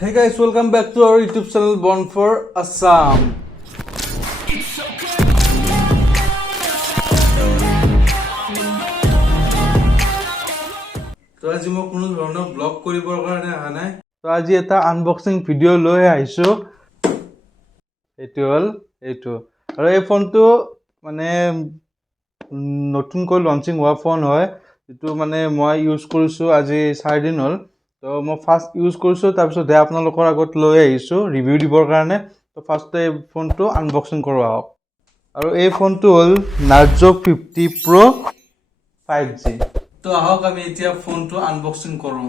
Hey guys, welcome back to our YouTube channel Born for Assam. তো আজি মই কোনো ধৰণৰ ব্লগ কৰিবৰ কাৰণে অহা নাই তো আজি এটা আনবক্সিং ভিডিঅ' লৈ আহিছো এইটো হ'ল এইটো আৰু এই ফোনটো মানে নতুনকৈ লঞ্চিং হোৱা ফোন হয় যেটো মানে মই ইউজ কৰিছো আজি 4 দিন হ'ল তো মই ফাৰ্স্ট ইউজ কৰিছো তাৰ পিছত আপোনালোকৰ আগত লৈ আহিছো ৰিভিউ দিবৰ কাৰণে তো ফাৰ্স্টে এই ফোনটো আনবক্সিং কৰো আহক আৰু এই ফোনটো হ'ল Narzo 50 Pro 5G তো আহক আমি এতিয়া ফোনটো আনবক্সিং কৰো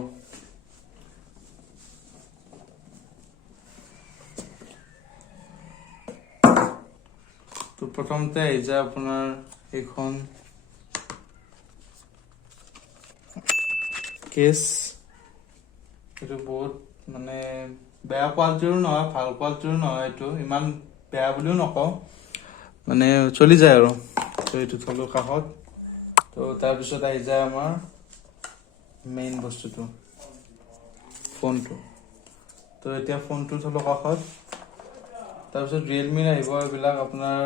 তো প্ৰথমতে এই যে আপোনাৰ এখন কেস এটো বহুত মানে বেয়া কোৱালিটিৰ নহয় ভাল কোৱালিটিৰ নহয় এটো ইমান বেয়া বুলিও নকওঁ মানে চলি যায় আৰু তো এটো থলো কাষত তো তাৰ পিছত আহি যায় আমাৰ মেইন বস্তুটো ফোনটো তো এতিয়া ফোনটো থলো কাষত তাৰ পিছত Realme আহিব এবিলাক আপোনাৰ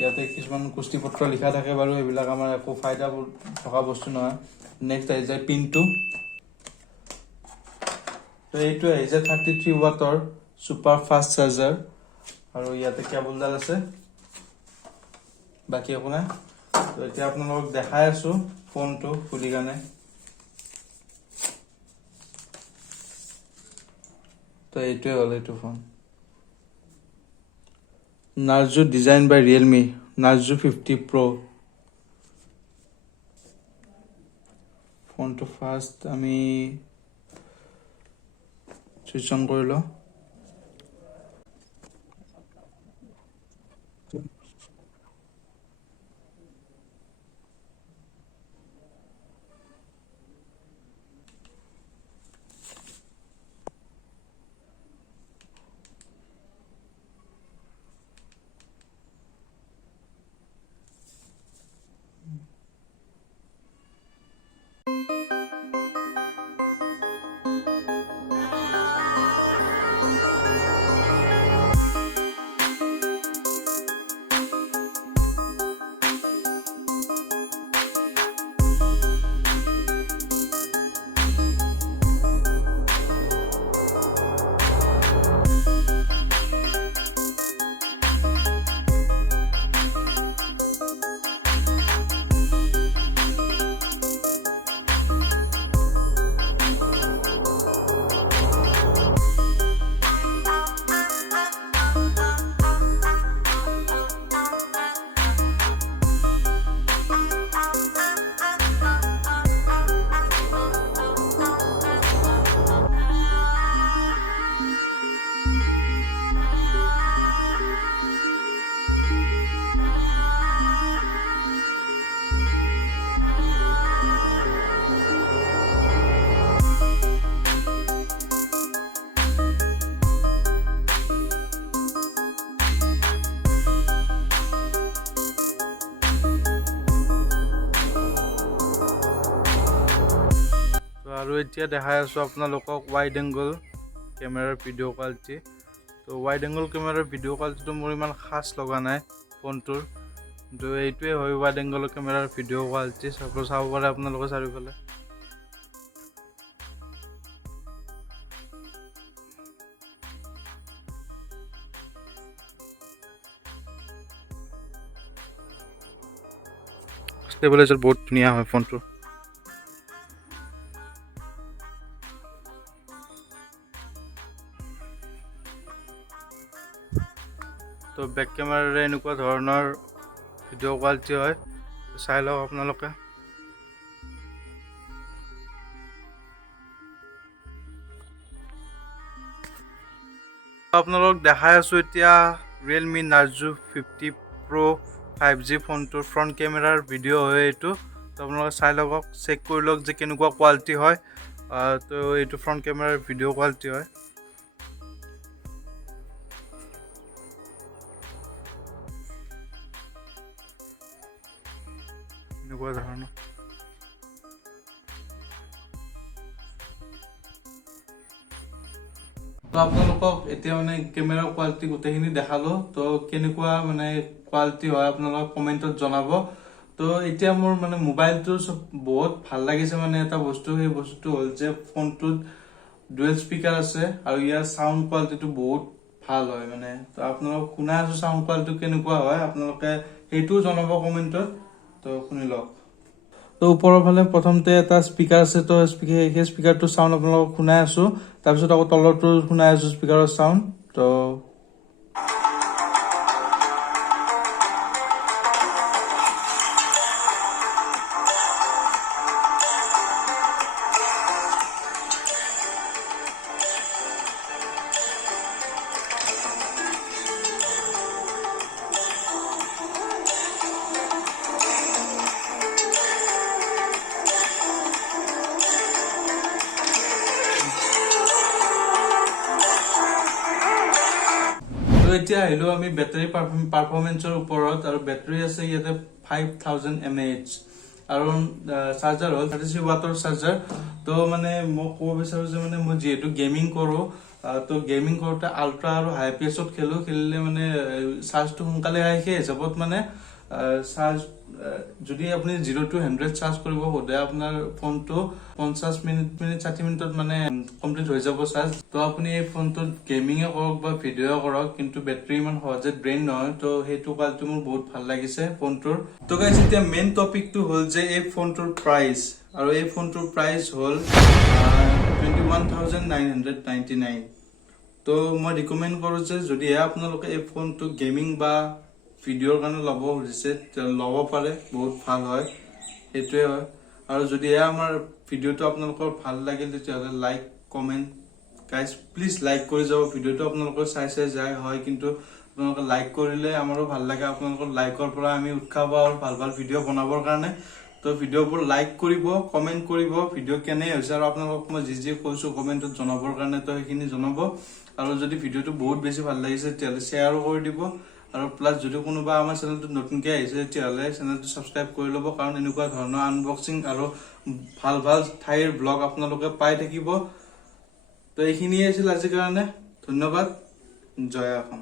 ইয়াতে কিছুমান কুস্তিপত্ৰ লিখা থাকে বাৰু এবিলাক আমাৰ একো ফাইদা থকা বস্তু নহয় নেক্সট আহি যায় পিনটো তো এইটো আহি যায় 33 ওয়াটৰ সুপাৰ ফাষ্ট চাৰ্জাৰ আৰু ইয়াতে কেবলডাল আছে বাকি একো নাই তো এতিয়া আপোনালোকক দেখাই আছো ফোনটো খুলি গানে তো এইটোৱে হ'ল এইটো phone Narzo designed by Realme Narzo 50 Pro ফোনটো ফার্স্ট আমি সুইচ অন কৰিলো আৰু এতিয়া দেখাই আছো আপোনালোকক ওয়াইড এংগল ক্যামেৰাৰ ভিডিও কোৱালিটি তো ওয়াইড এংগল ক্যামেৰাৰ ভিডিও কোৱালিটিটো মোৰ ইমান খাস লগা নাই ফোনটোৰ তো এইটোৱে হয় ওয়াইড এংগল ক্যামেৰাৰ ভিডিও কোৱালিটি চাব পাৰে আপোনালোকে চাৰিওফালে ষ্টেবিলাইজাৰ বহুত ধুনীয়া হয় ফোনটো তো বেক ক্যামেৰাৰে এনেকুৱা ধৰণৰ ভিডিও কোৱালিটি হয় চাই লওক আপোনালোকে আপোনালোক দেখাই আছো এতিয়া Realme Narzo 50 Pro 5G ফোনটোৰ ফ্ৰন্ট ক্যামেৰাৰ ভিডিও হয় এইটো তো আপোনালোকে চাই লওক চেক কৰি লওক যে কেনেকুৱা কোৱালিটি হয় তো এইটো ফ্ৰন্ট ক্যামেৰাৰ ভিডিও কোৱালিটি হয় এনেকুৱা ধৰণৰ তো আপোনালোকক এতিয়া মানে কেমেৰা কোৱালিটি গোটেইখিনি দেখালো তো কেনেকুৱা মানে কোৱালিটি হয় আপোনালোকে কমেন্টত জনাব তো এতিয়া মোৰ মানে মোবাইলটো বহুত ভাল লাগিছে মানে এটা বস্তু সেই বস্তুটো হ'ল যে ফোনটোত ডুৱেল স্পিকাৰ আছে আৰু ইয়াৰ সাউন্ড কোৱালিটিটো বহুত ভাল হয় মানে তো আপোনালোক শুনা আছো সাউন্ড কোৱালিটি কেনেকুৱা হয় আপোনালোকে সেইটো জনাব কমেন্টত তো শুনি লওক তো ওপৰৰ ফালে প্ৰথমতে এটা স্পিকাৰ আছে তো সেই স্পিকাৰটো সাউন্ড আপোনালোকক শুনাই আছো তাৰপিছত আকৌ তলৰটো শুনাই আছো স্পিকাৰৰ সাউন্ড তো এতিয়া আহিলো আমি বেটাৰী পাৰফৰমেন্সৰ ওপৰত আৰু বেটাৰী আছে ইয়াতে 5000 mAh আৰু চাৰ্জাৰ হ'ল 33 ওয়াটৰ চাৰ্জাৰ তো মানে মই ক'ব বিচাৰো যে মানে মই যেহেতু গেমিং কৰো তো গেমিং কৰোতে আল্ট্ৰা আৰু হাই পিএছত খেলিলে মানে চাৰ্জটো সোনকালে আহে সেই হিচাপত মানে চাৰ্জ যদি আপুনি 0 to 100 চাৰ্জ কৰিব হতে আপোনাৰ ফোনটো 50 মিনিট 60 মিনিটত মানে কমপ্লিট হৈ যাব চাৰ্জ তো আপুনি এই ফোনটোত গেমিং কৰক বা ভিডিও কৰক কিন্তু বেটাৰী ইমান সহজে ড্ৰেইন নহয় তো সেইটো কোৱালিটি মোৰ বহুত ভাল লাগিছে ফোনটোৰ তো গাইস এতিয়া মেইন টপিকটো হ'ল যে এই ফোনটোৰ প্ৰাইস আৰু এই ফোনটোৰ প্ৰাইস হ'ল 21999 তো মই ৰিকমেন্ড কৰো যে যদি আপোনালোকে এই ফোনটো গেমিং বা ভিডিওৰ কাৰণে ল'ব খুজিছে ল'ব পাৰে বহুত ভাল হয় এটোৱে হয় আৰু যদি আমাৰ ভিডিওটো আপোনালোকৰ ভাল লাগিল তেতিয়াহলে like comment guys please like কৰি যাব ভিডিওটো আপোনালোকৰ চাই যায় হয় কিন্তু আপোনালোকে লাইক কৰিলে আমাৰো ভাল লাগে আপোনালোকৰ লাইকৰ পৰা আমি উৎসাহ পাওঁ আৰু ভাল ভিডিও বনাবৰ কাৰণে তো ভিডিওবোৰ লাইক কৰিব কমেন্ট কৰিব ভিডিও কেনে হৈছে আৰু আপোনালোকক মই যি কৈছো কমেন্টত জনাবৰ কাৰণে তো সেইখিনি জনাব আৰু যদি ভিডিওটো বহুত বেছি ভাল লাগিছে তেতিয়াহলে শেয়াৰো কৰি দিব আৰু প্লাস যদি কোনোবা আমাৰ চেনেলটো নতুনকৈ আহিছে তেতিয়াহলে চেনেলটো সাবস্ক্ৰাইব কৰি ল'ব কাৰণ এনেকুৱা ধৰণৰ আনবক্সিং আৰু ভাল ঠাইৰ ব্লগ আপোনালোকে পাই থাকিব তো এইখিনিয়ে আছিল আজিৰ কাৰণে ধন্যবাদ জয় অসম